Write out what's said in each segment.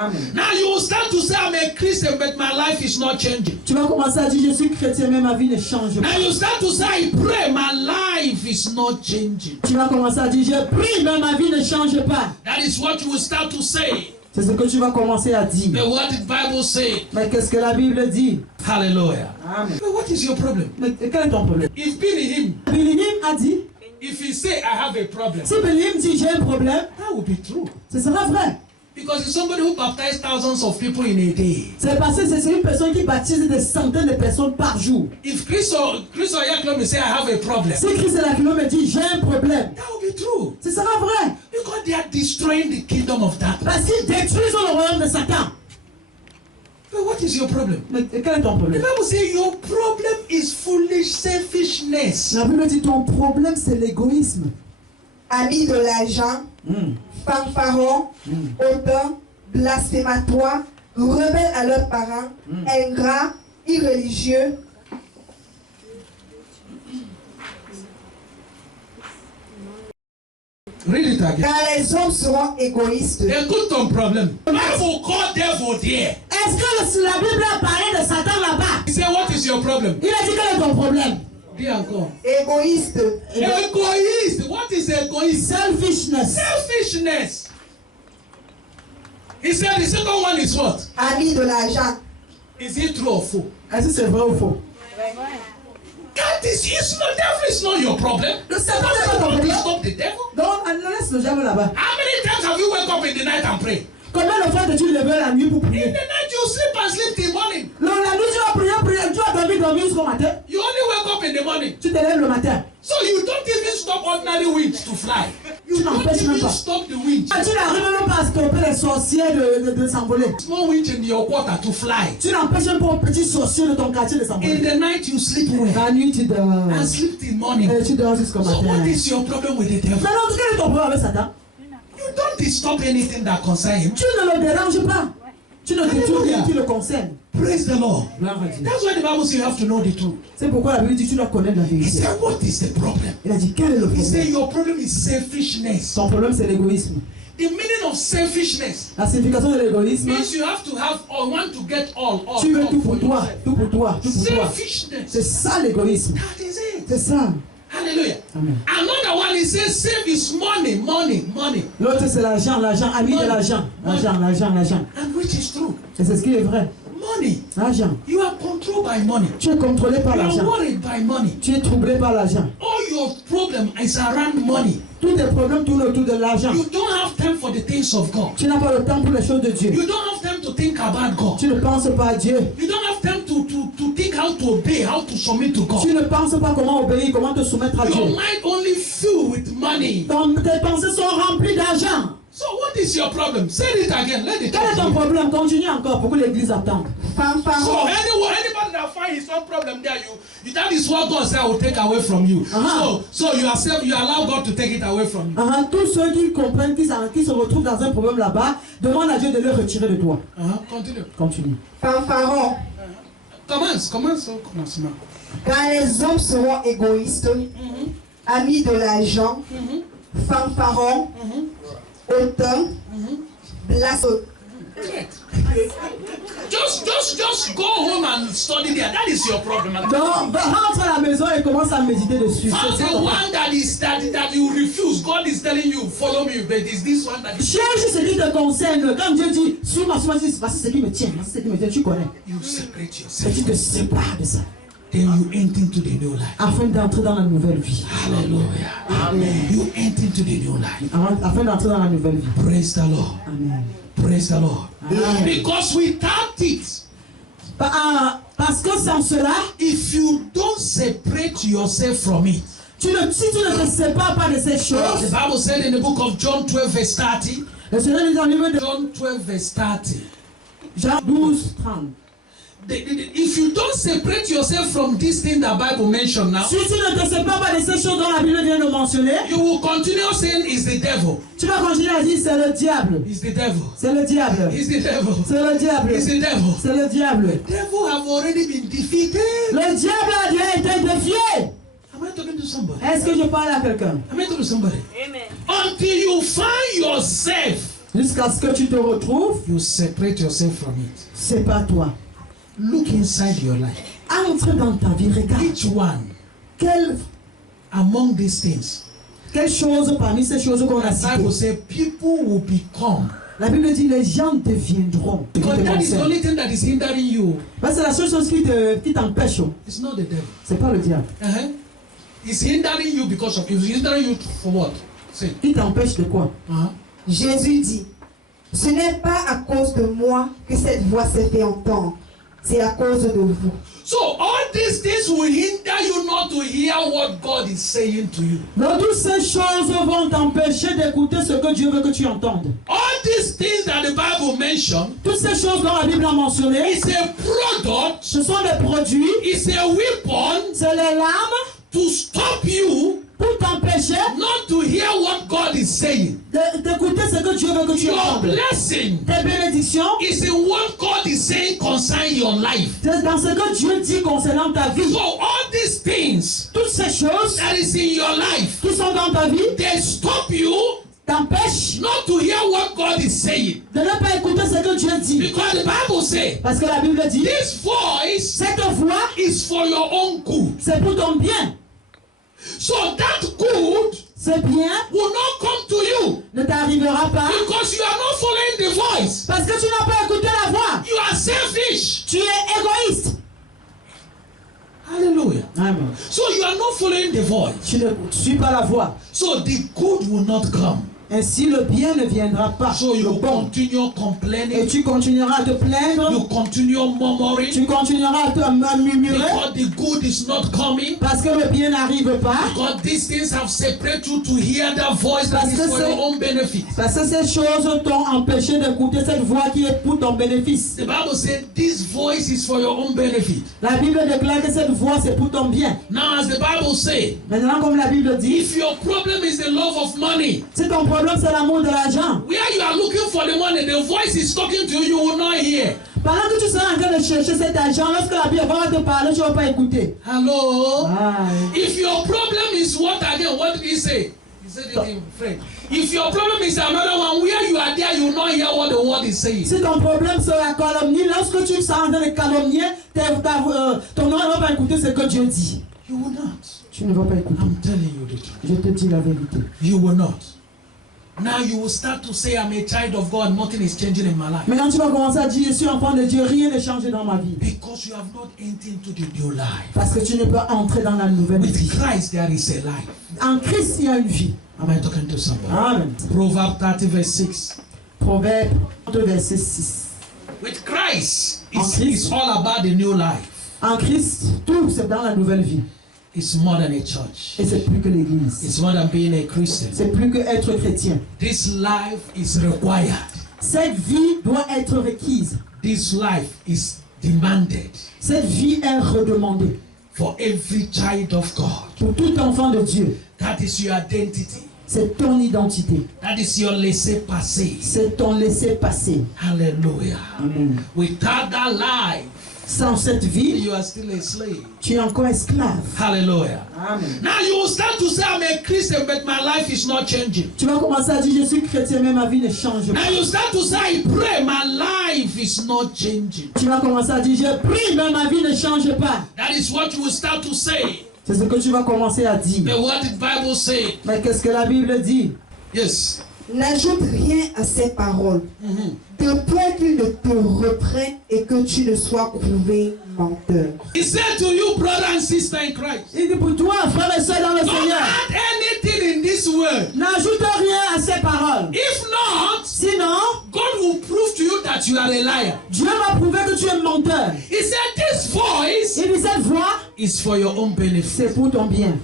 Amen. Now you will start to say, I'm a Christian, but my life is not changing. Tu vas commencer à dire, je suis chrétien, mais ma vie ne change pas. And you start to say, I pray, my life is not changing. Tu vas commencer à dire, je prie, mais ma vie ne change pas. That is what you will start to say. C'est ce que tu vas commencer à dire. But what did Bible say? Mais qu'est-ce que la Bible dit? Hallelujah. Amen. But what is your problem? Mais quel est ton problème? If Billy Billy a dit, if he say, I have a problem, si Billy dit, j'ai un problème, that would be true. ce sera vrai. Because it's somebody who baptized thousands of people in a day. C'est parce que c'est une personne qui baptise des centaines de personnes par jour. If Chris Oyakhilome say, I have a problem, Si Christ Oyakhilome me dit, j'ai un problème, that would be true. ce sera vrai. Because they are destroying the kingdom of darkness. Parce qu'ils détruisent le royaume de Satan. But what is your problem? Mais quel est ton The problème? Bible says your problem is foolish selfishness. La Bible dit, ton problème, c'est l'égoïsme. Amis de l'argent, fanfarons, hautains, blasphématoires, rebelles à leurs parents, ingrats, irréligieux. Read it again. Car les hommes seront égoïstes. Écoute ton problème. Bible call devil there. Est-ce que la Bible a parlé de Satan là-bas? He said, what is your problem? Il a dit, quel est ton problème? Dis encore. Égoïstes. Egoist. What is egoist? Selfishness. Selfishness. He said the second one is what? Amis de l'argent. Is it true or false? Est-ce que c'est vrai ou faux? That is, it's not, devil is not your problem. Le Satan That's n'est pas ton not to problème. stop the devil. Donc, laisse le diable là-bas. How many times have you wake up in the night and pray? Combien de fois que tu lèves la nuit pour In prier? the night you sleep and sleep till morning. Non, la nuit, tu vas prier, tu vas dormir jusqu'au matin. You only wake up in the morning. Tu te lèves le matin. So you don't even stop ordinary winds to fly. You Tu don't n'empêches même even pas. stop the wind. Ah, tu n'arrives même pas à stopper les sorciers de s'envoler. Small wind in your quarter to fly. Tu n'empêches même pas aux petits sorciers de ton quartier de In s'envoler. the night you sleep well La nuit, tu dors. and sleep till morning. Et tu dors jusqu'au So what matin. is your problem with the devil? Maintenant, quel est ton problème avec Satan? You don't disturb anything that concerns him. Tu ne le déranges pas. Tu ne détruis rien qui le concerne. Praise the Lord. Gloire à Dieu. That's why the Bible says you have to know the truth. C'est pourquoi la Bible dit tu dois connaître la He vérité. said, what is the problem? Il a dit quel est le He said, problème? your problem is selfishness. Ton problème c'est l'égoïsme. The meaning of selfishness La signification de l'égoïsme, means you have to have all, want to get all tu veux all tout for pour toi, yourself. tout pour toi, tout pour toi. Selfishness. C'est ça l'égoïsme. That is it. C'est ça. Hallelujah. Amen. Another one, he says, save is money, money, money. L'autre c'est l'argent, l'argent, ami de l'argent. L'argent, l'argent, l'argent. And which is true. Et c'est ce qui est vrai. Money. L'argent. You are controlled by money. Tu es contrôlé par You are l'argent. worried by money. Tu es troublé par l'argent. All your problem is around money. Tous tes problèmes tournent autour de l'argent. You don't have time for the things of God. Tu n'as pas le temps pour les choses de Dieu. You don't have time to think about God. Tu ne penses pas à Dieu. You don't have time to think how to obey, how to submit to God. Tu ne penses pas comment obéir, comment te soumettre à Your Dieu. mind only filled with money. Tes pensées sont remplies d'argent. So what is your problem? Say it again. Let it Quel est ton out. problème? Continue encore pour que l'église attende. So Fanfarons. anybody that finds some problem there, that is what God said will take away from you. So you allow God to take it away from you. Tous ceux qui comprennent, qui se retrouvent dans un problème là-bas, demande à Dieu de le retirer de toi. Continue. Continue. Fanfarons. Commence au commencement. Car les hommes seront égoïstes, amis de l'argent, fanfarons, hautains, blasphématoires. Just go home and study there. That is your problem. Donc, rentre à la maison et commence à méditer dessus. Found C'est ça the ton one that you refuse. God is telling you, follow me, but it's this one that is. Cherche ce qui te concerne. Quand Dieu dit, suis-moi, voici ce qui me tient, voici ce qui me tient, tu connais. You separate Et yourself. tu te sépares de ça. Then you enter into the new life. Afin d'entrer dans la nouvelle vie. Hallelujah. Amen. You enter into the new life. Afin d'entrer dans la nouvelle vie. Praise the Lord. Amen. Praise the Lord. Amen. Because without it, Parce que sans cela, if you don't separate yourself from it, si tu ne te sépares pas de ces the choses, Bible said in the book of John 12 verse 30, le Seigneur dit dans le livre de John 12 verse 30, Jean 12, 30. if you don't separate yourself from this thing that Bible mentioned now, Si tu ne te sépares pas de ces choses dont la Bible vient de mentionner, you will continue saying it's the devil. tu vas continuer à dire c'est le diable. It's the devil. C'est le diable. It's the devil. C'est le diable. It's the devil. C'est le diable. The devil have already been defeated. Le diable a déjà été défié. Am I talking to somebody? Est-ce que je parle à quelqu'un? Am I talking to somebody? Amen. Until you find yourself Jusqu'à ce que tu te retrouves, you separate yourself from it. c'est pas toi. Look inside your life. Entre dans ta vie, regarde. Each one Quelle among these things. chose parmi ces choses qu'on a The Bible citées. says people will become. La Bible dit les gens deviendront. Because that is the only thing that is hindering you. Parce que c'est la seule chose qui t'empêche. It's not the devil. C'est pas le diable. It's hindering you because of you. It's hindering you for what? Say. Qui t'empêche de quoi? Jésus dit, ce n'est pas à cause de moi que cette voix s'est fait entendre, c'est à cause de vous. So all these things will hinder you not to hear what God is saying to you. Donc toutes ces choses vont t'empêcher d'écouter ce que Dieu veut que tu entendes. All these things that the Bible mentioned, Toutes ces choses dont la Bible a mentionné, it's a product, ce sont des produits, it's a weapon c'est les larmes to stop you pour t'empêcher not to hear what God is saying. d'écouter ce que Dieu veut que tu Your entendes. blessing Tes bénédictions, is in what God is saying concerning your life. c'est dans ce que Dieu dit concernant ta vie. So all these things Toutes ces choses that is in your life, qui sont dans ta vie they stop you t'empêchent not to hear what God is saying. de ne pas écouter ce que Dieu dit. Because the Bible says Parce que la Bible dit, this voice cette voix, is for your own good. c'est pour ton bien. So that good Ce bien will not come to you ne t'arrivera pas because you are not following the voice. parce que tu n'as pas écouté la voix. You are selfish. Tu es égoïste. Hallelujah. Amen. So you are not following the voice. Tu ne suis pas la voix. So the good will not come. Ainsi le bien ne viendra pas. So Le you bon. continue Et complaining. tu continueras à te plaindre. You continue murmuring Tu continueras à murmurer. because the good is not coming. Parce que le bien n'arrive pas. Because these things have separated you to hear that voice that Parce is que for c'est- your own benefit. Parce que ces choses t'ont empêché d'écouter cette voix qui est pour ton bénéfice. The Bible said this voice is for your own benefit. La Bible déclare que cette voix c'est pour ton bien. Now, as the Bible says, Maintenant, comme la Bible dit, if your problem is the love of money, si ton problème c'est l'amour de l'argent, where you are looking for the money, the voice is talking to you, you will not hear. pendant que tu seras en train de chercher cet argent, lorsque la Bible va te parler, tu ne vas pas écouter. Hello? Ah. If your problem is what again? What did he say? He said it in French. If your problem is another one, where you are there, you will not hear what the word is saying. Si ton problème c'est la calomnie, lorsque tu seras en train de calomnier, ton oreille ne va pas écouter ce que Dieu dit. You will not. Tu ne vas pas écouter. I'm telling you the truth. Je te dis la vérité. You will not. Now you will start to say, I'm a child of God, nothing is changing in my life. Maintenant tu vas commencer à dire, je suis enfant de Dieu, rien n'est changé dans ma vie. Because you have not entered into the new life. Parce que tu ne peux entrer dans la nouvelle With vie. Christ, there is a life. En Christ, il y a une vie. Am I talking to somebody? Amen. Proverbs 30 verse 6. Proverbe 2, verset 6. With Christ, En Christ. it's all about the new life. En Christ, tout c'est dans la nouvelle vie. It's more than a church. Et c'est plus que l'église. It's more than being a Christian. C'est plus que être chrétien. This life is required. Cette vie doit être requise. This life is demanded Cette vie est redemandée for every child of God. pour tout enfant de Dieu. That is your identity. C'est ton identité. That is your laissez-passer. C'est ton laisser-passer. Hallelujah. Amen. Without that life, Sans cette vie, you are still a slave. tu es encore esclave. Hallelujah. Amen. Now you will start to say, I'm a Christian, but my life is not changing. Tu vas commencer à dire, je suis chrétien, mais ma vie ne change pas. Now you start to say, I pray, my life is not changing. Tu vas commencer à dire, je prie, mais ma vie ne change pas. That is what you will start to say. C'est ce que tu vas commencer à dire. But what did Bible say? Mais qu'est-ce que la Bible dit? Yes. N'ajoute rien à ces paroles, de peur qu'il ne te reprenne et que tu ne sois prouvé menteur. He said to you, brother and sister in Christ, Il dit pour toi, frère et soeur dans le don't Seigneur, add anything in this word. n'ajoute rien à ces paroles. If not, Sinon, God will prove to you that you are a liar. Dieu va prouver que tu es menteur. He said, this voice Il dit, cette voix, is for your own benefit. c'est pour ton bien.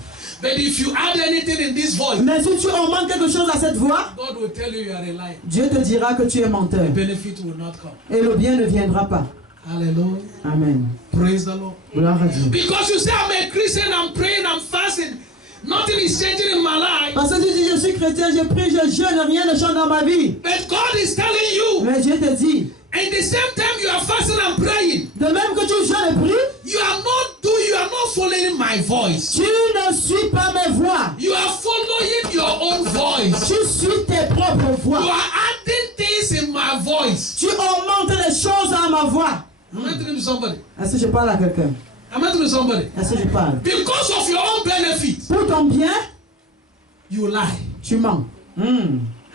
But if you add anything in this voice, Mais si tu augmentes quelque chose à cette voix, God will tell you you are a liar. Dieu te dira que tu es menteur. The benefit will not come. Et le bien ne viendra pas. Hallelujah. Amen. Praise the Lord. Gloire à Dieu. Because you say, I'm a Christian, I'm praying, I'm fasting. Nothing is changing in my life. Parce que tu dis, je suis chrétien, je prie, je jeûne, rien ne change dans ma vie. But God is telling you, Mais Dieu te dit, at the same time you are fasting and praying, de même que tu jeûnes et pries, you are not following my voice. tu ne suis pas mes voix. You are following your own voice. Tu suis tes propres You voix. are adding ma voix. Am I talking to somebody? Est-ce que je parle à quelqu'un? Am I talking to somebody? Est-ce que je parle? Because of your own benefit, Pour ton bien, you lie. tu mens.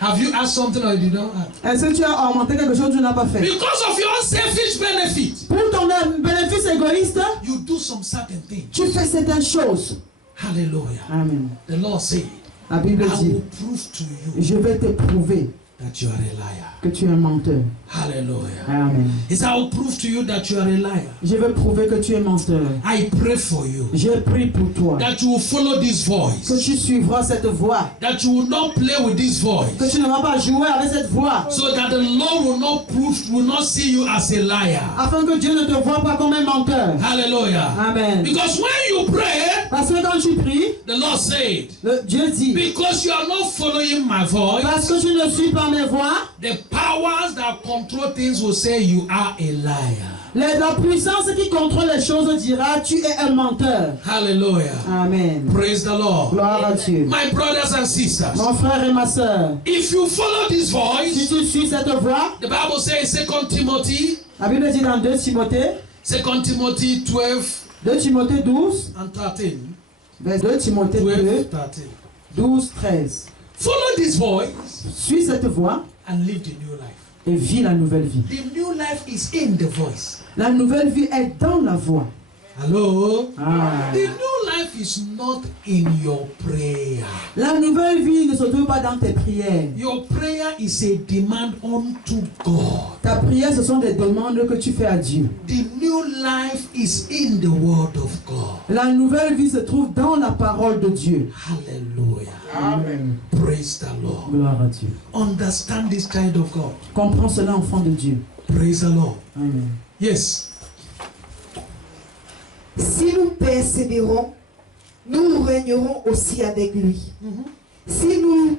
Have you asked something or you did not ask? Est-ce que tu as augmenté quelque chose que tu n'as pas fait? Because of your own selfish benefit, Pour ton bénéfice égoïste, you do some certain things. tu fais certaines choses. Hallelujah. Amen. The Lord said, La Bible I dit, will prove to you je vais te prouver that you are a liar. que tu es un menteur. Hallelujah. Amen. He said, I will prove to you that you are a liar. Je vais prouver que tu es menteur. I pray for you Je prie pour toi that you will follow this que voice, tu suivras cette voie, that you will not play with this que voice, tu ne vas pas jouer avec cette voie, so that the Lord will not see you as a liar. afin que Dieu ne te voie pas comme un menteur. Hallelujah. Amen. Because when you pray, Parce que quand tu pries, the Lord said, Dieu dit, because you are not following my voice, parce que tu ne suis pas mes voies, the powers that control things will say you are a liar. la puissance qui contrôle les choses dira, tu es un menteur. Hallelujah. Amen. Praise the Lord. Gloire à Dieu. My brothers and sisters, Mon frère et ma soeur, if you follow this si voice, tu suis cette voie, the Bible says 2 Timothy, la Bible dit dans 2 Timothée, 2 Timothy 12 2 Timothée 12, and 13. vers 2 Timothée 12, 2, 13. 12, 13. Follow this voice Suis cette voie and live the new life. et vis la nouvelle vie. The new life is in the voice. La nouvelle vie est dans la voie. Hello? Ah. The new life is not in your prayer. La nouvelle vie ne se trouve pas dans tes prières. Your prayer is a demand unto God. Ta prière, ce sont des demandes que tu fais à Dieu. The new life is in the word of God. La nouvelle vie se trouve dans la parole de Dieu. Hallelujah. Amen. Praise the Lord. Gloire à Dieu. Understand this child of God. Comprends cela, enfant de Dieu. Praise the Lord. Amen. Yes. Si nous persévérons, nous régnerons aussi avec lui. Si nous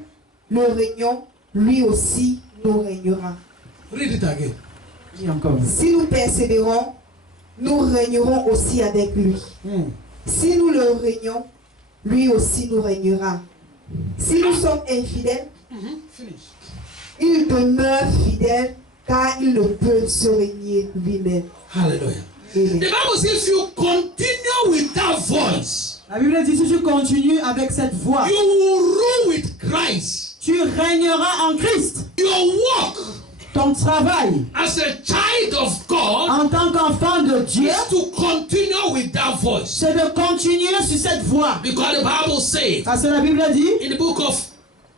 le régnons, lui aussi nous régnera. Read it again. Dis encore. Si nous persévérons, nous régnerons aussi avec lui. Si nous le régnons, lui aussi nous régnera. Si nous sommes infidèles, Finish. il demeure fidèle car il ne peut se régner lui-même. Hallelujah. Amen. The Bible says if you continue with that voice, La Bible dit si tu continues avec cette voie, you will rule with Christ. tu régneras en Christ. Your work Ton travail as a child of God en tant qu'enfant de Dieu, is to continue with that voice. c'est de continuer sur cette voie. Because the Bible says Parce que la Bible dit, in the book of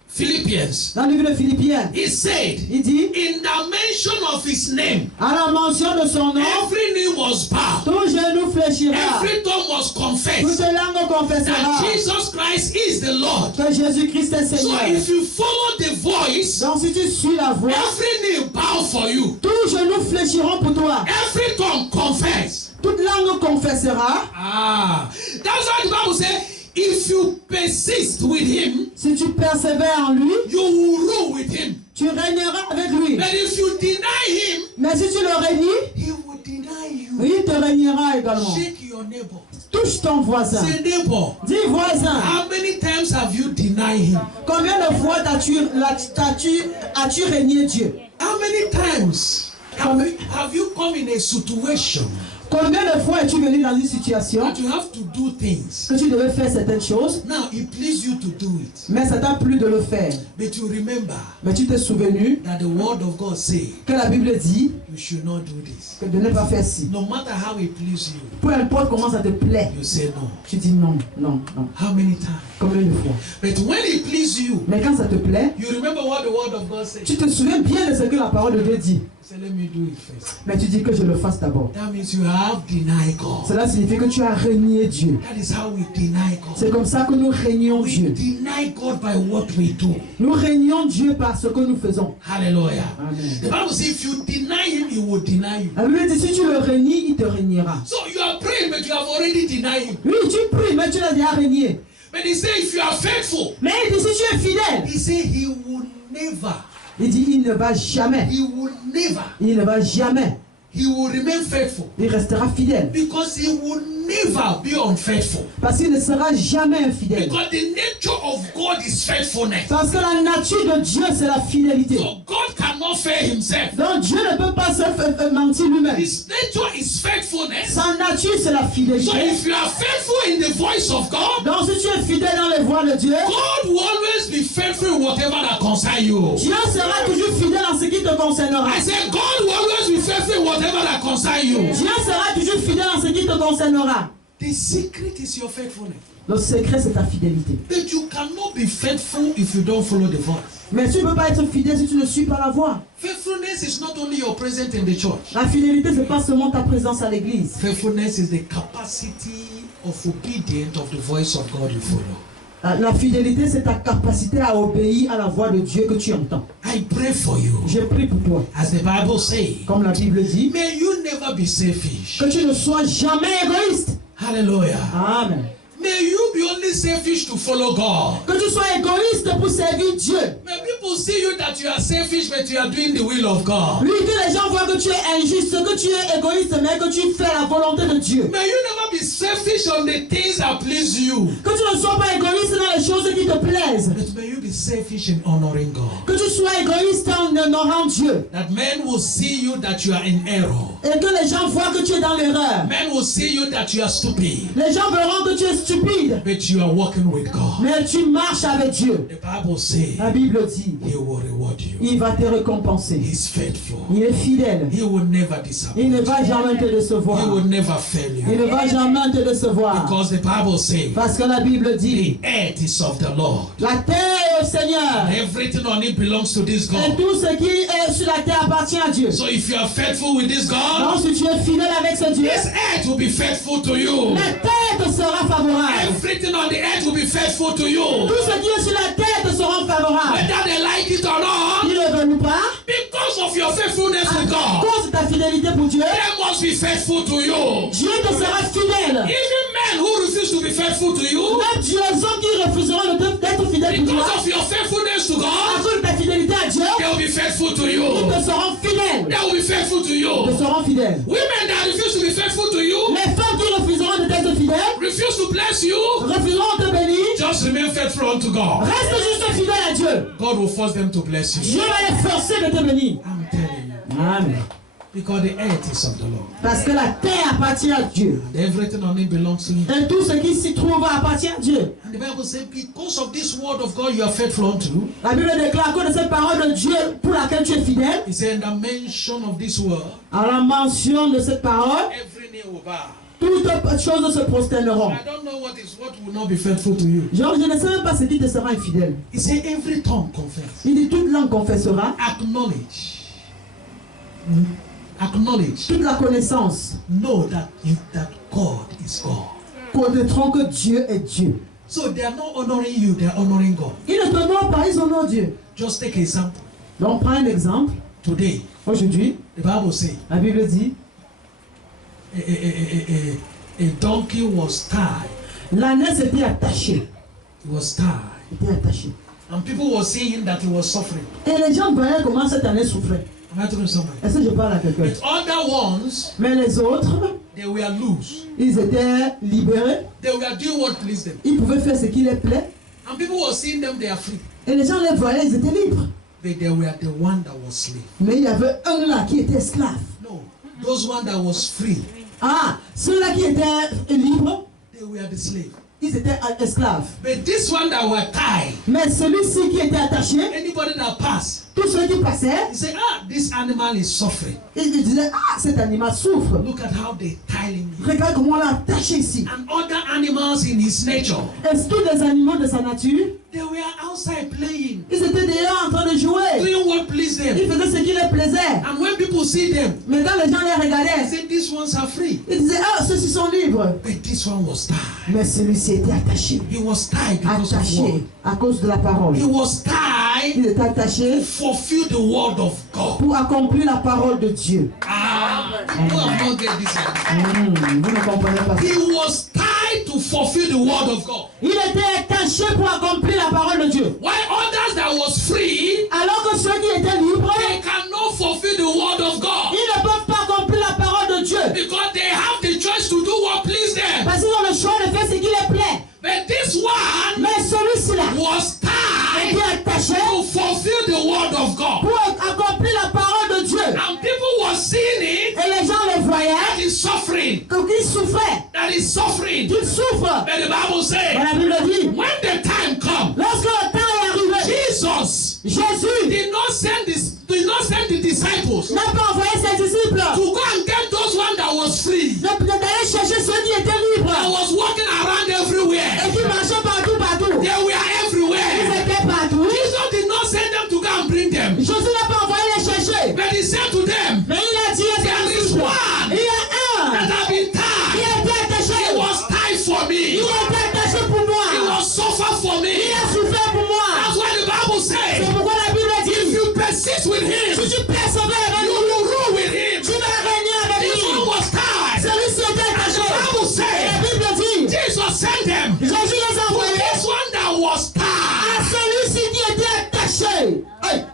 Philippians, dans le livre de Philippiens, it said, il dit, in the mention of his name, à la mention de son nom, every knee was bowed, tout genou fléchira, every tongue was toute confessed langue confessera that Jesus Christ is the Lord. que Jésus-Christ est So Seigneur. if you follow the voice, Donc si tu suis la voie, every knee bow for you, tous genou fléchiront pour toi, every tongue confess. toute langue confessera. That's why the Bible says, if you persist with him, Si tu persévères en lui, you will rule with him. tu régneras avec lui. But if you deny him, Mais si tu le régnis, he will deny you. il te régnera également. Shake your neighbor. Touche ton voisin. Say, neighbor, Dis voisin, how many times have you denied him? combien de fois as-tu régné Dieu? How many times have you come in a situation Combien de fois es-tu venu dans une situation that you have to do things? que tu devais faire certaines choses, Now it pleases you to do it, mais ça t'a plu de le faire. but you remember Mais tu t'es souvenu that the word of God says que la Bible dit you should not do this. que de ne pas faire ci. No matter how it pleases you, Peu importe comment ça te plaît, you say no. tu dis non, non, non. How many times? Combien de fois? But when it pleases you, Mais quand ça te plaît, you remember what the word of God says. tu te souviens bien de ce que la parole de Dieu dit. Say, let me do it first. Mais tu dis que je le fasse d'abord. That means you have denied God. Cela signifie que tu as régné Dieu. That is how we deny C'est God. comme ça que nous régnons We Dieu. deny God by what we do. Nous régnons Dieu par ce que nous faisons. Hallelujah. Amen. The Bible says if you deny him, he will deny you. La Bible dit si tu le régnis, il te régnera. So you are praying, but you have already denied him. Oui, tu pries, mais tu l'as déjà régné. But he said, if you are faithful, Mais il dit si tu es fidèle, he said he will never, il dit il ne va jamais. he will never, Il ne va jamais. he will remain faithful. Il restera fidèle. Because he will never be unfaithful. Parce qu'il ne sera jamais infidèle. Because the nature of God is faithfulness. Parce que la nature de Dieu, c'est la fidélité. So God cannot fail himself. Donc Dieu ne peut pas se mentir lui-même. His nature is faithfulness. Sa nature, c'est la fidélité. So if you are faithful in the voice of God, Donc si tu es fidèle dans les voies de Dieu, God will always be faithful in whatever that concerns you. Dieu sera toujours fidèle en ce qui te concernera. I said God will always be faithful in whatever that concerns you. Dieu sera toujours fidèle en ce qui te concernera. The secret is your faithfulness. Le secret, c'est ta fidélité. But you cannot be faithful if you don't follow the voice. Mais tu ne peux pas être fidèle si tu ne suis pas la voie. Faithfulness is not only your presence in the church. La fidélité, ce n'est pas seulement ta présence à l'église. Faithfulness is the capacity of obedience of the voice of God you follow. La fidélité, c'est ta capacité à obéir à la voix de Dieu que tu entends. I pray for you. Je prie pour toi. As the Bible says, Comme la Bible dit, may you never be selfish. que tu ne sois jamais égoïste. Hallelujah. Amen. May you be only selfish to follow God. Que tu sois égoïste pour servir Dieu. May people see you that you are selfish but you are doing the will of God. Lui, que les gens voient que tu es injuste, que tu es égoïste, mais que tu fais la volonté de Dieu. May you never be selfish on the things that please you. Que tu ne sois pas égoïste dans les choses qui te plaisent. But may you be selfish in honoring God. Que tu sois égoïste en honorant Dieu. That men will see you that you are in error. Et que les gens voient que tu es dans l'erreur. Men will see you that you are stupid. Les gens verront que tu es stupide. But you are walking with God. Mais tu marches avec Dieu. The Bible says La Bible dit, He will reward you. il va te récompenser. He's faithful. Il est fidèle. He will never Il disappoint. ne va jamais te He décevoir. will never fail Il ne you. va jamais te décevoir. Because the Bible says Parce que la Bible dit, the earth is of the Lord. la terre est au Seigneur. Everything on it belongs to this Et God. tout ce qui est sur la terre appartient à Dieu. So if you are faithful with this God, Donc si tu es fidèle avec ce Dieu, this earth will be faithful to you. la terre te sera favorable. Everything on the earth will be faithful to you. Tout ce qui est sur la terre te sera favorable. Whether they like it or not, Ils ne veulent pas. because of your faithfulness with À God, cause de ta fidélité pour Dieu, they must be faithful to you. Dieu te sera fidèle. Even men who refuse to be faithful to you, Même Dieu, les hommes qui refuseront d'être fidèles pour toi, because of your faithfulness to à God, cause de ta fidélité à Dieu, they will be faithful to ils you. te seront fidèles. They will be faithful to Ils you. te seront fidèles. Women that refuse to be faithful to you, Les femmes qui refuseront de t'être fidèles, refuse to bless you, refuseront de te bénir, just remain faithful unto God. reste juste fidèle à Dieu. God will force them to bless you. Dieu va les forcer de te bénir. I'm telling you. Amen. Because the earth is of the Lord. Parce que la terre appartient à Dieu. And everything on it belongs to Him. Et tout ce qui s'y trouve appartient à Dieu. And the Bible says, because of this word of God you are faithful unto, La Bible déclare que de cette parole de Dieu pour laquelle tu es fidèle, He said, in the mention of this word, à la mention de cette parole, every knee will bow. toutes choses se prosterneront. I don't know what will not be faithful to you. Genre, je ne sais même pas ce qui te sera infidèle. He said, every tongue confess. Il dit toute langue confessera, Acknowledge. Acknowledge. toute la connaissance Know that God is God. connaîtront que Dieu est Dieu. So they are not honoring you, they are honoring God. Ils ne t'honorent pas, ils honorent Dieu. Just take an example. Donc prends un exemple. Today, Aujourd'hui, the Bible says, la Bible dit, a donkey was tied. l'ânesse était attachée. He was tied. Était attachée. And people were saying that he was suffering. Et les gens voyaient comment cette année souffrait. Am I talking to somebody? Est-ce que je parle à quelqu'un? But other ones, Mais les autres, they were loose. ils étaient libérés. They were doing what pleased them. Ils pouvaient faire ce qui les plaît. And people were seeing them, they are free. Et les gens les voyaient, ils étaient libres. But they were the one that was slave. Mais il y avait un là qui était esclave. No, those one that was free, Ah, ceux-là qui étaient libres, they were the slave. ils étaient esclaves. But this one that were tied, Mais celui-ci qui était attaché, anybody that passed, tous ceux qui passaient, he said, this animal is suffering. ils disaient, ah, cet animal souffre. Look at how they tie him. Regarde comment on l'a attaché ici. And other animals in his nature, Est-ce que les animaux de sa nature, they were outside playing, ils étaient dehors en train de jouer. doing what pleased them. Ils faisaient ce qui les plaisait. And when people see them, Mais quand les gens les they regardaient, say, these ones are free. ils disaient, ah, ceux-ci sont libres. But this one was tied. Mais celui-ci était attaché. He was tied because of what? Attaché à cause de la parole. He was tied Il était attaché to fulfill the word of God. pour accomplir la parole de Dieu. You have not get this one. Vous ne comprenez pas ça. He was tied to fulfill the word of God. Il était attaché pour accomplir la parole de Dieu. While others that was free, Alors que ceux qui étaient libres, they cannot fulfill the word of God. ils ne peuvent pas accomplir la was tied était attaché to fulfill the word of God. pour accomplir la parole de Dieu. And people were seeing it Et les gens le that voyaient, he's suffering. qu'il souffrait, That he's suffering. qu'il souffre. But the Bible Mais says, la Bible dit, when the time comes, lorsque le temps est arrivé, Jesus Jésus did not send the disciples n'a pas envoyé ses disciples to go and get those one that was free, d'aller chercher ceux qui étaient that libres was walking around everywhere. et qui marchaient partout, partout. They were Ils everywhere. étaient partout. Jesus did not send them to go and bring them, Jésus n'a pas envoyé les chercher. but he said to them, Mais il a dit à there ses is disciples, one il y a un that have been qui tied. a été attaché. He was tied for Il me. a été attaché pour He moi. was suffered for me. Il a souffert pour moi. That's why the Bible C'est says, pourquoi la Bible if dit, you persist with him, si tu persévères avec you lui, will rule with him. tu vas régner avec This one lui. was tied. Celui-ci était And attaché. the Bible Et says, la Bible dit, Jesus sent them to Jésus les a envoyés this one that was à tied. celui-ci qui était attaché. Hey.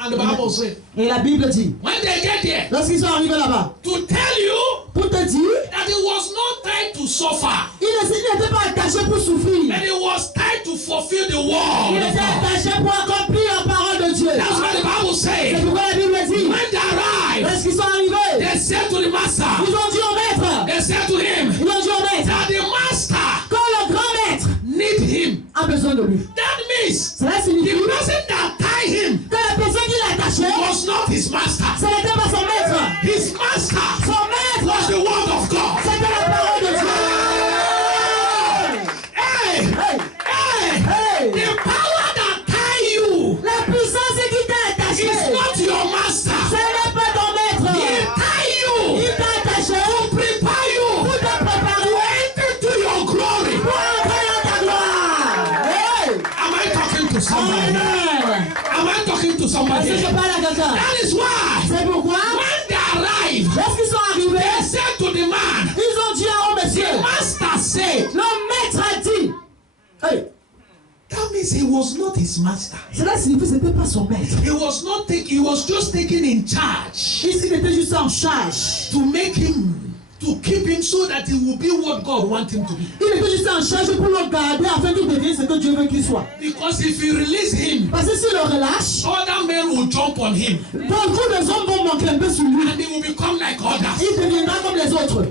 And the Bible says, Et la Bible dit, when they get there, lorsqu'ils sont arrivés là-bas, to tell you pour te dire, that he was not tied to suffer, il n'était pas attaché pour souffrir. but he was tied to fulfill the Il word of était God. attaché pour accomplir la parole de Dieu. That's what the Bible C'est says. pourquoi la Bible dit, When they arrived, lorsqu'ils sont arrivés, they said to the master, ils ont dit au maître, they said to him, ils ont dit au maître, that the master quand le grand maître need him. a besoin de lui. That means Cela the signifie person that tied him que la personne qui l'a attaché, was not his master. ce n'était pas son maître. His master Son maître, was the word of God. c'était la parole de Dieu. Hey, Hey, hey, hey. the power that tie you La puissance qui t'a attaché, is not your master. ce n'est pas ton maître. He tie you Il t'a attaché to prepare you pour te préparer to enter to your glory. pour entrer dans ta gloire. Hey. Am I talking to somebody? Amen. Am I talking to Est-ce somebody? que je parle à quelqu'un? That is why C'est pourquoi, when they arrived, lorsqu'ils sont they arrivés, said to the man, ils ont dit à un monsieur, the master said, le maître a dit, hey, that means he was not his master. cela signifie que ce n'était pas son maître. He was not he was just taken in charge Il était juste en charge. to make him, to keep him so that he will be what God wants him to be. Il était juste en charge pour le garder afin qu'il devienne ce que Dieu veut qu'il soit. Because if he release him, Parce que s'il le relâche, other men will jump on him beaucoup de hommes vont manquer un peu sur lui. and he will become like others. Il deviendra comme les autres.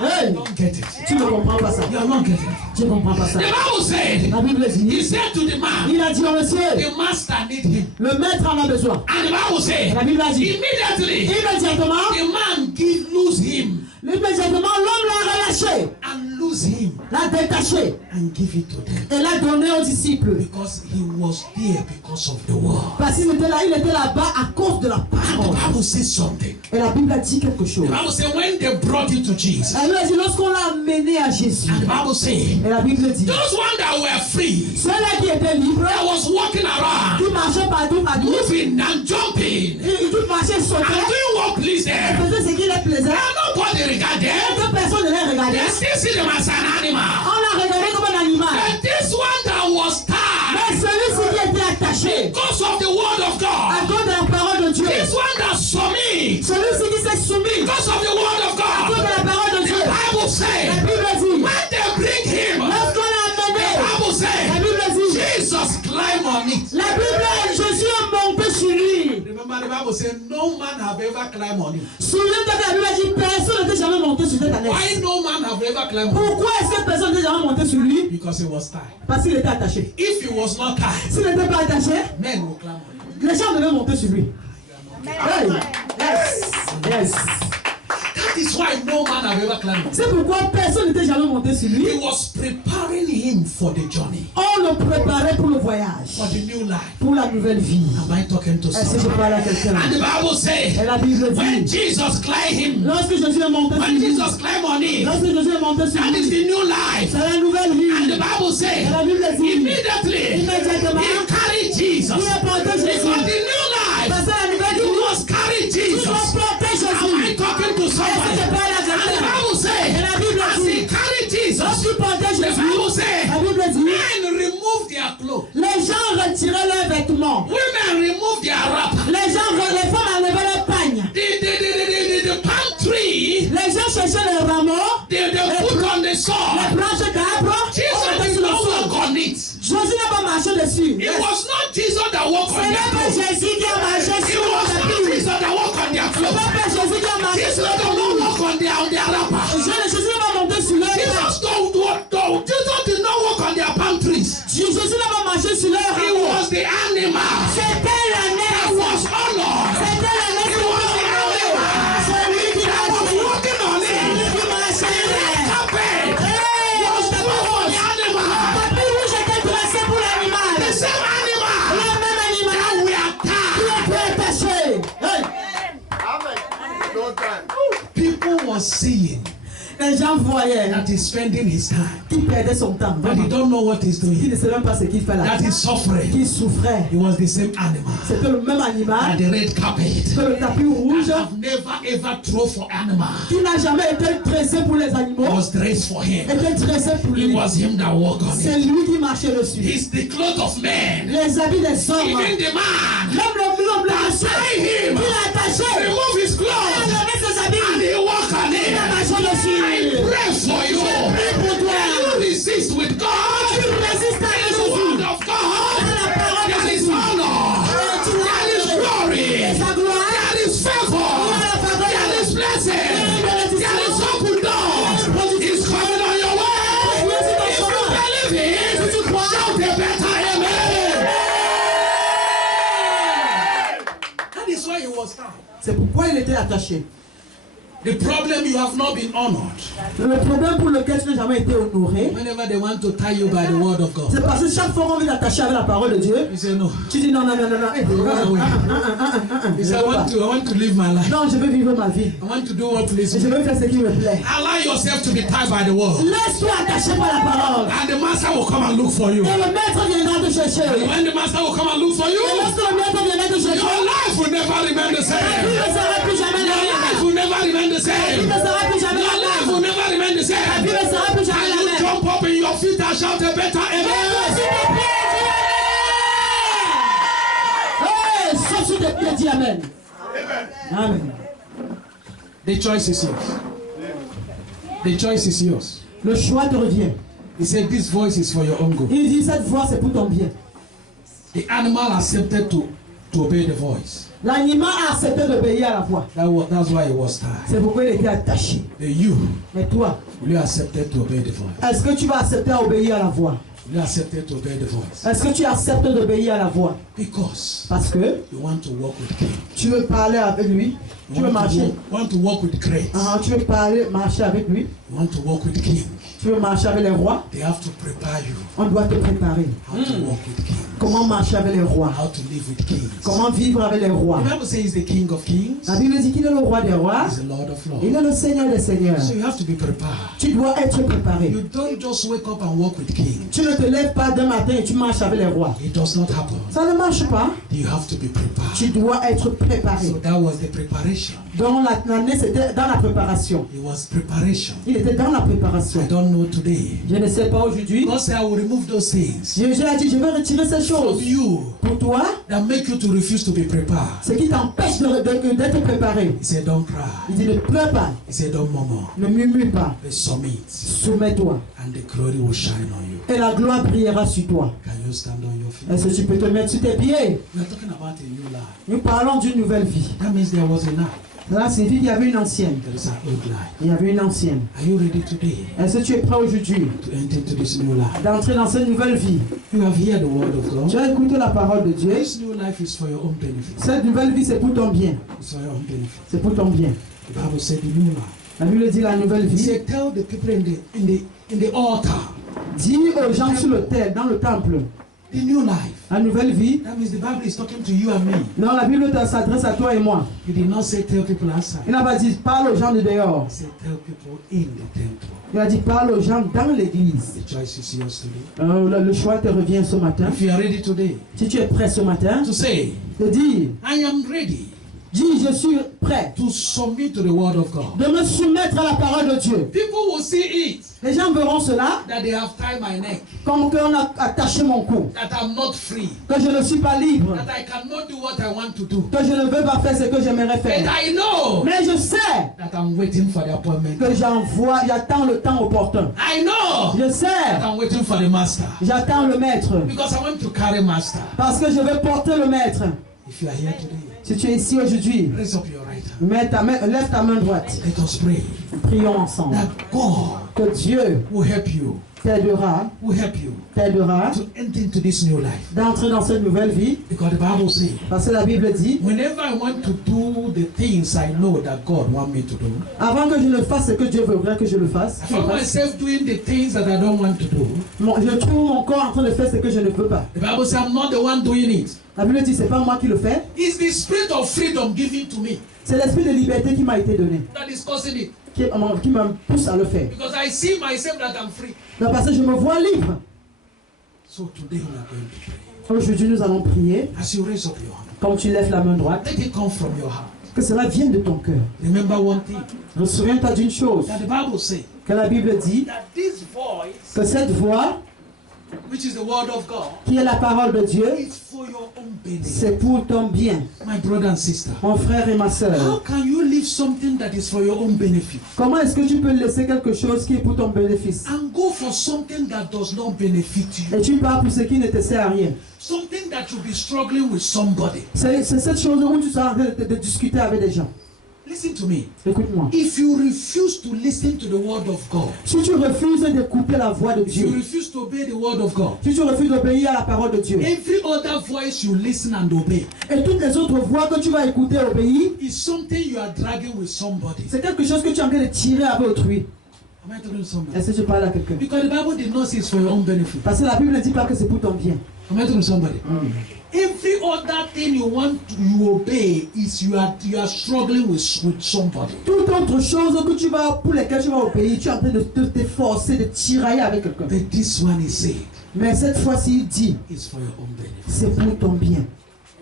I don't get it. Tu ne comprends pas ça. You are not getting it. Tu ne comprends pas ça. The Bible said, La Bible he dit, said to the man, il a dit au monsieur, the master need him. le maître en a besoin. And the Bible said, La Bible a dit, immediately, immédiatement, the man lose him l'homme l'a relâché, and lose him l'a détaché and give it to them. et l'a donné aux disciples. Because he was there because of the word. Parce qu'il était là, il était là-bas à cause de la And the parole. Bible says something. Et la Bible a dit quelque chose. The Bible says when they brought it to Jesus, La Bible a dit, lorsqu'on l'a amené à Jésus, and the Bible says, et la Bible dit, those ones that were free, ceux-là qui étaient libres, that was walking around, qui marchaient partout, partout, moving and jumping, qui marchaient, and sautaient, doing what pleased them, faisaient ce qui les plaisait, and nobody regarded them. que personne ne les regardait. They still see them as an animal. On l'a regardé comme un animal. And this one that was tied Mais celui-ci qui était attaché because of the word of à God, cause de la parole de Dieu, this one that submit celui-ci qui s'est soumis because of the word of à cause de God, la parole de the Dieu, Bible la says, Bible dit, when they bring him, lorsqu'on l'a the amené, Bible la says, Bible dit, Jesus climbed on it. la Bible, Jésus est monté sur lui. Remember the Bible says, no man have ever climbed on it. Souviens-toi que la Bible dit, personne n'était jamais monté sur cette Why ânesse. no man have ever climbed on it? Pourquoi est-ce que personne n'était jamais monté sur lui? Because he was tied. Parce qu'il était attaché. If he was not tied, S'il n'était pas attaché, men will climb on it. les gens devaient monter sur lui. Hey. Yes. Yes. That is why no man have ever climbed on it. C'est pourquoi personne n'était jamais monté sur lui. He was preparing him for the journey, On le préparait pour le voyage, for the new life. pour la nouvelle vie. Am I talking to Est-ce que je someone? parle à quelqu'un? And the Bible says, Et la Bible when dit, Jesus climbed him, lorsque Jésus est monté sur when lui, Jesus climbed on it, lorsque Jésus est monté sur that is lui, the new life. c'est la nouvelle And vie. the Bible Et says, la Bible dit, immediately immédiatement, he carried Jesus. il a porté Because Jésus. the new life, Parce que la nouvelle he vie, was carried il Jesus. doit porter Am I Jésus. talking to Est-ce que somebody? je parle à And the quelqu'un? Bible says, Et la Bible as he dit, carried Jesus, lorsqu'il portait the Jésus, Bible says, la Bible dit, men removed their clothes. les gens retiraient leurs vêtements. Women removed their wrapper. Les femmes enlevaient leurs pagnes. The palm tree, Les gens cherchaient les rameaux, they put on the les sword. branches d'arbres. Jesus did not walk on it. Jésus n'a pas marché Jésus. It was not Jesus that walked Ce on n'est their pas clothes. Jésus qui a marché It sur le was not tapis. Jesus that walked on their Ce clothes. n'est pas Jésus qui a marché Jesus sur le did tapis. not walk on their wrapper. Jésus n'a pas monté sur leur Jesus did not walk on their palm trees. Jésus n'a pas marché sur leur He was the animal C'était la that neige. was honored. C'était la neige. He was the animal C'est lui qui that was marchait. walking on C'est it. lui qui marchait. Carpet was put for the animal. Tapis rouge était dressé pour l'animal. The same animal Le même animal that we are qui tied. était attaché. Hey. People were seeing Les gens voyaient that he's spending his time, qu'il perdait son temps. but he don't know what he's Il doing. ne sait même pas ce qu'il fait là. That he's suffering. Qu'il souffrait. He was the same animal. C'était le même And animal the red carpet. que le tapis rouge I have never ever thrown for animal. qui n'a jamais été dressé pour les animaux. Was dressed for him. Était dressé pour It lui. was him that walked on C'est it. lui qui marchait dessus. It's the clothes of men. Les habits des hommes. Even the man Même l'homme that monsieur tied him, qui l'a attaché. remove his Il a clothes levé ses and habits. he walked on Il a it. marché I dessus. pray for you. Prie pour toi. You resist with God. Tu résistes à The Jésus. word of God. There is honor. There is glory. Sa gloire. There is favor. There is blessing. There is open doors. It's coming on your way. If you believe it, shout a better amen. That is why he was tied. C'est pourquoi il était attaché. The problem, you have not been honored. Le problème pour lequel tu n'as jamais été honoré, Whenever they want to tie you by the word of God, c'est parce que chaque fois qu'on veut t'attacher avec la parole de Dieu, you say no. tu dis non, non, non, non, non. You say, I want to live my life. Non, je veux vivre ma vie. I want to do what Et pleases je me. veux faire ce qui me plaît. Allow yourself to be tied by the word. Laisse-toi attacher par la parole. And the master will come and look for you. Et le maître viendra te chercher. And when the master will come and look for Et you, lorsque le maître viendra te chercher, your life will never remain the tu same. ne seras plus jamais la Your life même. will never remain the Tu same. ne seras plus jamais Your la life même. will never remain the Tu same. ne seras plus jamais Can la you même. jump up in your feet and shout a better amen? Hey, saute sur tes pieds, dis amen. Amen. The choice is yours. The choice is yours. Le choix te revient. He said, this voice is for your own good. Il dit cette voix c'est pour ton bien. The animal accepted to obey the voice. L'animal a accepté d'obéir à la voix. That's why he was tied. C'est pourquoi il était attaché. The you, Mais toi, will you accept to obey the voice? est-ce que tu vas accepter à obéir à la voix? Will you accept to obey the voice? Est-ce que tu acceptes d'obéir à la voix? Because Parce que you want to walk with King. tu veux parler avec lui. Tu veux marcher. Want to walk with great. Tu veux parler, marcher avec lui. You want to walk with King. Tu veux marcher avec les rois. They have to prepare you On doit te préparer. how to walk with King. Comment marcher avec les rois. How to live with kings. Comment vivre avec les rois. The Bible says he's the King of kings. La Bible dit qu'il est le roi des rois. He's the Lord of lords. Il est le Seigneur des seigneurs. So you have to be prepared. Tu dois être préparé. You don't just wake up and walk with kings. Tu ne te lèves pas d'un matin et tu marches avec les rois. It does not happen. Ça ne marche pas. You have to be prepared. Tu dois être préparé. So that was the preparation. Donc l'année c'était dans la préparation. It was preparation. Il était dans la préparation. I don't know today. Je ne sais pas aujourd'hui. God said I will remove those things Jésus a dit je vais retirer ces from choses. you Pour toi, that make you to refuse to be prepared. ce qui t'empêche d'être préparé. He said, don't cry. Il dit ne pleure pas. He said, don't murmur. Ne murmure pas. But submit. Soumets-toi. And the glory will shine on you. Et la gloire brillera sur toi. Can you stand on your feet? Est-ce que tu peux te mettre sur tes pieds? We are talking about a new life. Nous parlons d'une nouvelle vie. That means there was a life. Là, c'est vie, il y avait une ancienne. There is an old life. Il y avait une ancienne. Are you ready today Est-ce que tu es prêt aujourd'hui to enter into this new life? d'entrer dans cette nouvelle vie? You have heard the word of Tu God. as écouté la parole de Dieu. This new life is for your own benefit. Cette nouvelle vie, c'est pour ton bien. It's for your own benefit. C'est pour ton bien. The Bible said the new life. La Bible dit la nouvelle He vie. said, tell the people in the altar. Dis aux gens sur l'autel, dans le temple, The new life. la nouvelle vie. That means the Bible is talking to you and me. Non, la Bible s'adresse à toi et moi. He did not say tell people outside. Il n'a pas dit parle aux gens de dehors. He said tell people in the temple. Il a dit parle aux gens dans l'église. The choice is yours today. Le choix te revient ce matin. If you are ready today Si tu es prêt ce matin, to say, de dire, I am ready dis je suis prêt to submit to the word of God. de me soumettre à la parole de Dieu. People will see it Les gens verront cela that they have tied my neck, comme qu'on a attaché mon cou, that I'm not free, que je ne suis pas libre, that I cannot do what I want to do. que je ne veux pas faire ce que j'aimerais But faire. I know Mais je sais that I'm waiting for the appointment. que j'attends le temps opportun. I know Je sais, that I'm waiting for the master. j'attends le maître. Because I want to carry master. Parce que je vais porter le maître. If you are here today, Si tu es ici aujourd'hui, raise up your right hand. lève ta main droite. Let us pray Prions ensemble. that God Que Dieu will help you, t'aidera to enter into this new life. d'entrer dans cette nouvelle vie. Because the Bible says, Parce que la Bible dit, whenever I want to do the things I know that God wants me to do, avant que je ne fasse ce que Dieu voudrait que je le fasse, I find myself doing the things that I don't want to do. je trouve mon corps en train de faire ce que je ne veux pas. The Bible says I'm not the one doing it. La Bible dit, c'est pas moi qui le fais, It's the spirit of freedom given to me c'est l'esprit de liberté qui m'a été donné, that is causing it. qui me pousse à le faire. Because I see myself that I'm free. Donc, parce que je me vois libre. So today we are going to pray. Aujourd'hui, nous allons prier. As you raise up your hand, Comme tu lèves la main droite, let it come from your heart. que cela vienne de ton cœur. Remember one thing, Souviens-toi d'une chose, that the Bible says que la Bible dit, that this voice, que cette voix, which is the word of God, qui est la parole de Dieu, is for your own benefit. c'est pour ton bien. My brother and sister, Mon frère et ma how soeur, can you leave something that is for your own benefit comment est-ce que tu peux laisser quelque chose qui est pour ton bénéfice and go for something that does not benefit you? et tu pars pour ce qui ne te sert à rien? Something that you'll be struggling with somebody. C'est cette chose où tu seras en train de discuter avec des gens. Listen to me. Écoute-moi. If you refuse to listen to the word of God, Si tu refuses d'écouter la voix de if you Dieu, refuse to obey the word of God, si tu refuses d'obéir à la parole de Dieu, every other voice you listen and obey et toutes les autres voix que tu vas écouter et obéir, is something you are dragging with somebody. c'est quelque chose que tu es en train de tirer avec autrui. Am I talking to somebody? Est-ce que tu parles à quelqu'un? Because the Bible did not say it's for your own benefit. Parce que la Bible ne dit pas que c'est pour ton bien. Am I talking to somebody? Every other thing you obey is you are struggling with somebody. Toute autre chose pour lesquelles tu vas obéir, tu es en train de t'efforcer, de tirailler avec quelqu'un. But this one is said, Mais cette fois-ci, il dit, it's for your own benefit. c'est pour ton bien.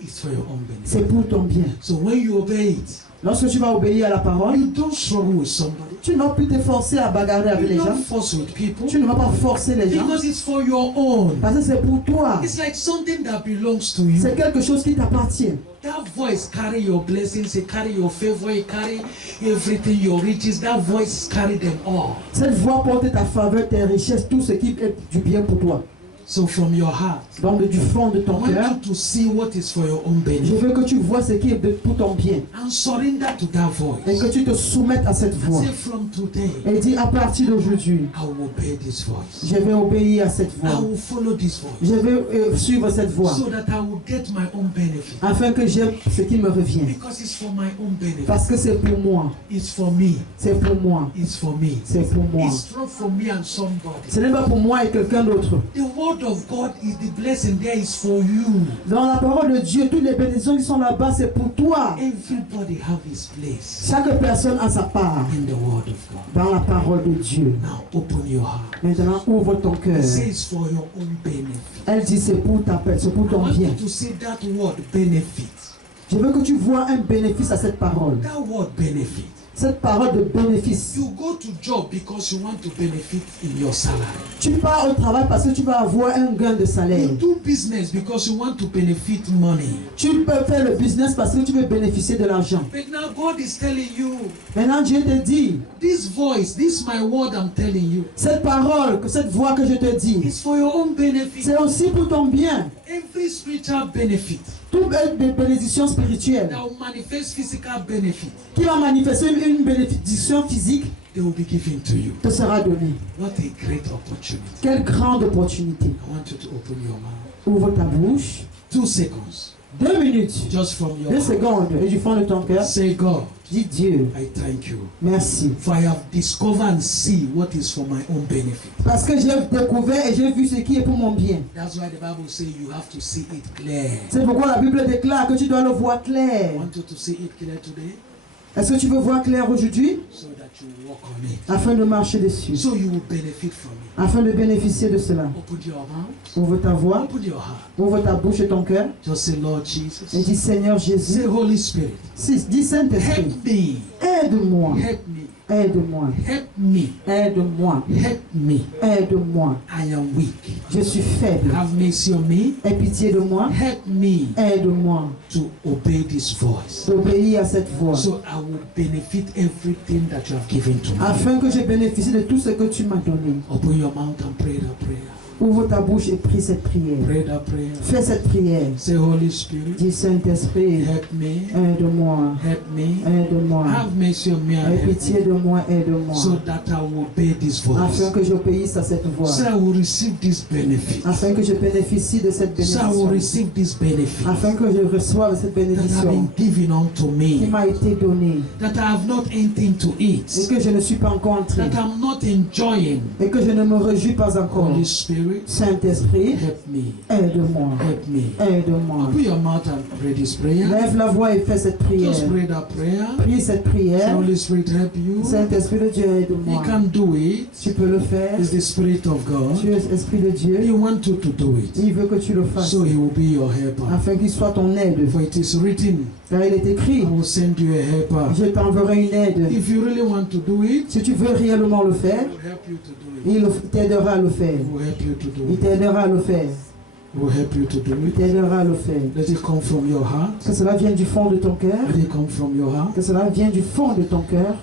It's for your own benefit. C'est pour ton bien. So when you obey it, Lorsque tu vas obéir à la parole, you don't struggle with somebody. tu ne vas plus t'efforcer à bagarrer avec les You gens. don't force with people. Tu ne vas pas forcer les gens. Because it's for your own. Parce que c'est pour toi. It's like something that belongs to you. C'est quelque chose qui t'appartient. That voice carry your blessings, it carry your favor, it carry everything, your riches. That voice carry them all. Cette voix porte ta faveur, tes richesses, tout ce qui est du bien pour toi. So from your heart, Donc du fond de I ton want cœur, you to see what is for your own je benefit veux que tu vois ce qui est pour ton bien. and surrender to that Et voice. que tu te soumettes à cette voix. Say from today, Et dis à partir d'aujourd'hui, I will obey this voice. je vais obéir à cette I voix. will follow this voice Je vais suivre cette voix. so that I will get my own benefit. Afin que j'aie ce qui me revient. Because it's for my own benefit. Parce que c'est pour moi. It's for me. C'est pour moi. It's for me. C'est pour moi. It's not for me and somebody. Ce n'est pas pour moi et quelqu'un d'autre. The word of God is the blessing there is for you. Dans la parole de Dieu, toutes les bénédictions qui sont là-bas, c'est pour toi. Everybody have his place Chaque personne a sa part in the word of God. dans la parole de Dieu. Now open your heart. Maintenant, ouvre ton cœur. It says for your own benefit. Elle dit c'est pour ta paix, c'est pour I ton want bien. you to see that word benefit. Je veux que tu vois un bénéfice à cette parole. That word benefit. Cette parole de bénéfice. You go to job because you want to benefit in your salary. Tu pars au travail parce que tu vas avoir un gain de salaire. You do business because you want to benefit money. Tu peux faire le business parce que tu veux bénéficier de l'argent. But now God is telling you, Maintenant, Dieu te dit, this voice, this my word I'm telling you, cette parole, cette voix que je te dis, is for your own benefit. c'est aussi pour ton bien. Every spiritual benefit Toute bénédiction spirituelle that will manifest physical benefit, qui va manifester une bénédiction physique they will be given to you. te sera donnée. What a great opportunity. Quelle grande opportunité. I want you to open your mouth. Ouvre ta bouche. 2 seconds. 2 minutes. Just from your 2 heart. secondes. Et du fond de ton cœur, Say, God, dis Dieu, I thank you. merci. For I have discovered and see what is for my own benefit. Parce que j'ai découvert et j'ai vu ce qui est pour mon bien. That's why the Bible says you have to see it clear. C'est pourquoi la Bible déclare que tu dois le voir I clair. want you to see it clear today Est-ce que tu veux voir clair aujourd'hui? so that you walk on it. afin de marcher dessus, So you will benefit from it. afin de bénéficier de cela. Open your mouth. Ouvre ta voix, Open your heart. ouvre ta bouche et ton cœur, Just say, Lord et Jesus. dis Seigneur Jésus, Say, Holy Spirit. dis Saint-Esprit, Help me. aide-moi, Help me. aide-moi, Help me. aide-moi, Help me. aide-moi. I am weak. Je suis faible. Have mercy on me. Aie pitié de moi, Help me aide-moi to obey this voice. d'obéir à cette voix, So I will benefit everything that you have given to me. afin que je bénéficie de tout ce que tu m'as donné. Open your mouth and pray that prayer. Ouvre ta bouche et prie cette prière. Pray that prayer. Fais cette prière. Say, Holy Spirit, Dis Saint-Esprit, help me. aide-moi, Help me. aide-moi. Have mercy on me and Aie help me. pitié de moi, aide-moi. So that I will obey this Afin voice. que j'obéisse à cette voix. So I will receive this benefit. Afin que je bénéficie de cette So I will bénédiction. receive this benefit Afin que je reçoive cette that have bénédiction been given unto qui me. m'a été donnée That I have not entered into et it. que je ne suis pas encore entré That I'm not enjoying. et que je ne me réjouis pas encore. Holy Spirit, Saint-Esprit, help me. aide-moi, Help me. aide-moi. Open your mouth and pray this prayer. Lève la voix et fais cette prière. Just pray that prayer. Prie cette Say, prière. Holy Spirit, help you. Saint-Esprit de Dieu, You aide-moi. can do it. Tu peux le faire. It's the Spirit of God. Tu es Esprit de Dieu. He wants you to do it. Il veut que tu le fasses So He will be your helper. afin qu'il soit ton aide. For it is written, Car il est écrit, I will send you a helper. je t'enverrai une aide. If you really want to do it, Si tu veux réellement le faire, He will help you to do it. il t'aidera à le faire. He will help you to do Il it. t'aidera à le faire. He will help you to do Il it. t'aidera à le faire. Let it come from your heart. Que cela vienne du fond de ton cœur. Let it come from your heart. Que cela vienne du fond de ton cœur.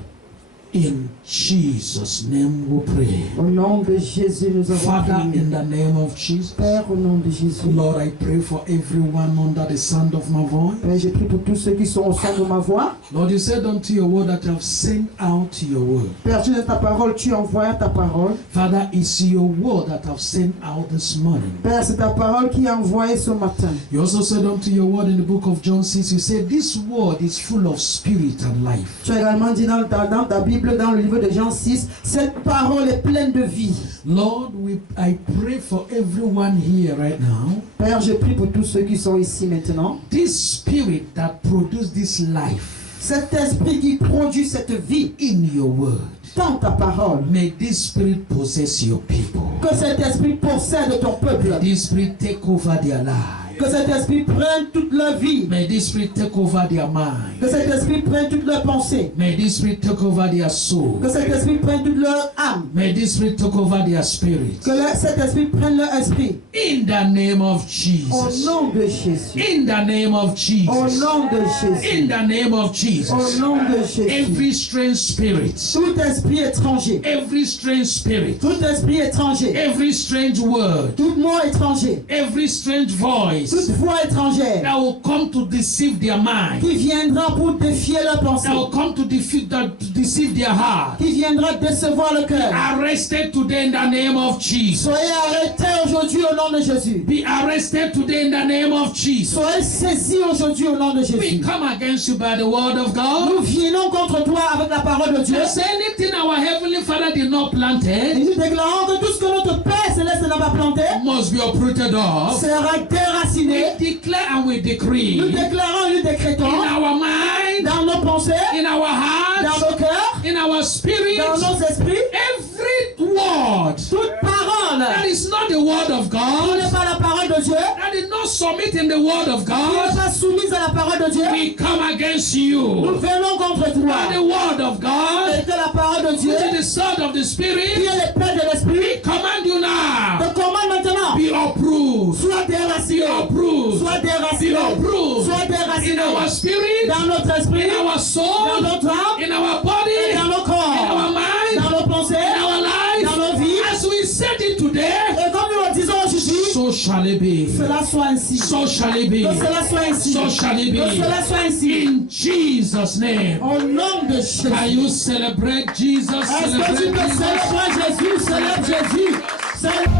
In Jesus' name we pray. Au nom de Jésus, nous avons Father, prié. in the name of Jesus. Père, au nom de Jésus. Lord, I pray for everyone under the sound of my voice. Père, je prie pour tous ceux qui sont au son de ma voix. Lord, you said unto your word that you have sent out your word. Père, tu es ta parole, tu envoies ta parole. Father, it's your word that I've sent out this morning. Père, c'est ta parole qui est envoyée ce matin. You also said unto your word in the book of John 6, you said this word is full of spirit and life. Tu as également dit dans ta Bible, dans le livre de Jean 6, cette parole est pleine de vie. Lord, I pray for everyone here right now. Père, je prie pour tous ceux qui sont ici maintenant. This spirit that produces this life Cet esprit qui produit cette vie in your word. dans ta parole. May this spirit possess your people. Que cet esprit possède ton peuple. May this spirit take over their lives. Que cet esprit prenne toute leur vie. May this spirit take over their mind. Que cet esprit prenne toute leur pensée. May this spirit take over their soul. Que cet esprit prenne toute leur âme. May this spirit take over their spirit. Que cet esprit prenne leur esprit. In the name of Au Jesus. nom de Jésus. In the name of Au Jesus. nom de Jésus. In the name of Au Jesus. nom de Jésus. Every strange spirit. Tout esprit étranger. Every strange spirit. Tout esprit étranger. Every strange word. Tout mot étranger. Every strange voice Toute voix étrangère. that will come to deceive their mind. Qui viendra pour défier leur pensée. That will come to deceive their heart. Qui viendra décevoir le cœur. Arrested today in the name of Jesus. Soyez arrêtés aujourd'hui au nom de Jésus. Be arrested today in the name of Jesus. Soyez saisis aujourd'hui au nom de We Jésus. come against you by the word of God. Nous venons contre toi avec la parole de Dieu. There's anything our heavenly Father did not plant Et nous déclarons que tout ce que notre Père Céleste n'a pas planté must be uprooted off. sera déraciné. We declare and we decree Nous in déclarons et nous décrétons our mind, dans nos pensées, in our dans hearts, nos cœurs, in our spirit, dans nos esprits, every word toute parole that is not the word of qui God, n'est pas la parole de Dieu, that is not submit in the word of qui n'est God, pas soumise à la parole de Dieu, we come against nous you. venons contre toi. By the word of Et God, que la parole de Dieu, which is the sword of the qui Spirit, est l'épée de l'esprit, command you now, te commande maintenant. be uprooted, Sois be déraciné. uprooted, Sois be déraciné. uprooted Sois in déraciné. our spirit, Dans notre esprit, in our dans soul, notre âme, in our et body, dans nos in corps, our mind, dans nos pensées, in our dans life. nos vies. As we said it today, Et comme nous le disons aujourd'hui, so shall it be. cela soit ainsi. So shall it be. Que cela soit ainsi. So shall it Que be. cela soit ainsi. In Jesus' name. Au nom de Jésus. Can you celebrate Jesus? Est-ce que tu Celebrate peux Jesus. célébrer Jésus? Célèbre Jésus. Célèbre